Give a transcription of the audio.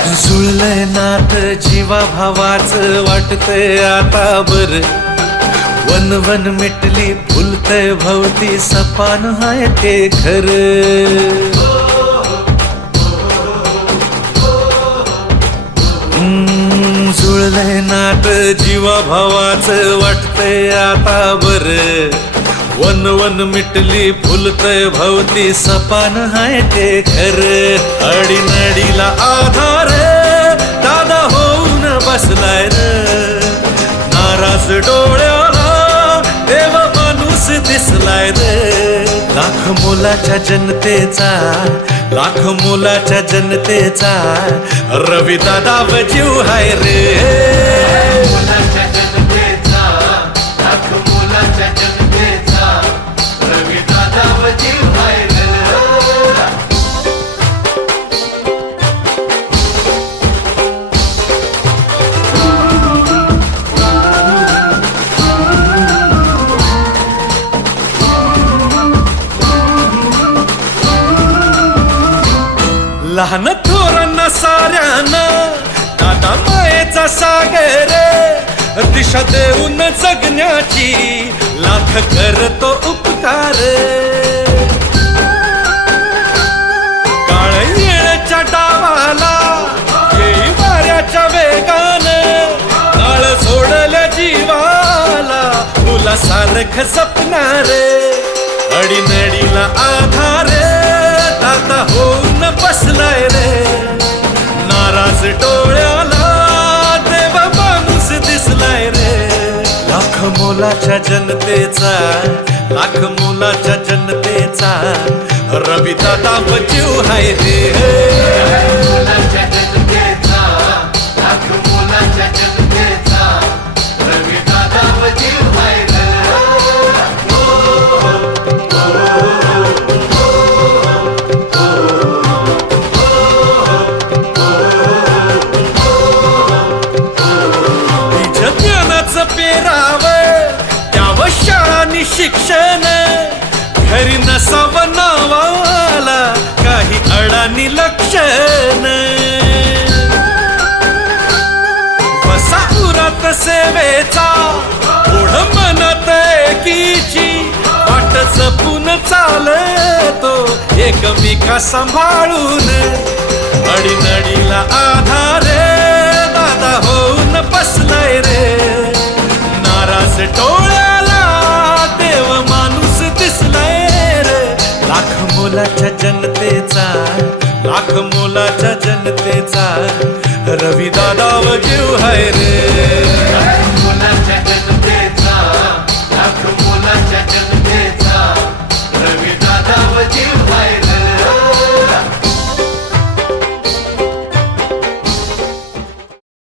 जुळलंय नात जीवा भावाच वाटतंय आता बर. वन वन मिटली फुलतय भवती सपान हाय ते खर. जुळलंय नात जीवा भावाच वाटतय आता बर. वन वन मिटली फुलतय भवती सपान हाय ते खर. मोलाच्या जनतेचा लाख मोलाच्या जनतेचा रवी दादा जीव हाय रे. लहान थोरांना साऱ्यांना दादा मायेचा सागर दिशा देऊन जगण्याची लाख करतो उपकार. काळ येळच्या डावाला येई वाऱ्याच्या वेगान काळ सोडल्या जीवाला मुला सारख जपणार. मुलाच्या जनतेचा लाख मुलाच्या जनतेचा रवी दादा जीव हाय रे लक्षण. बसा सेवेचा ओढ म्हणत एकीची वाट जपून चालतो एकमेका सांभाळून. अडीनडीला आधार दादा होऊन बसलाय रे. जनतेचा लाख मोलाच्या जनतेचा रवी दादा जीव हाय रे.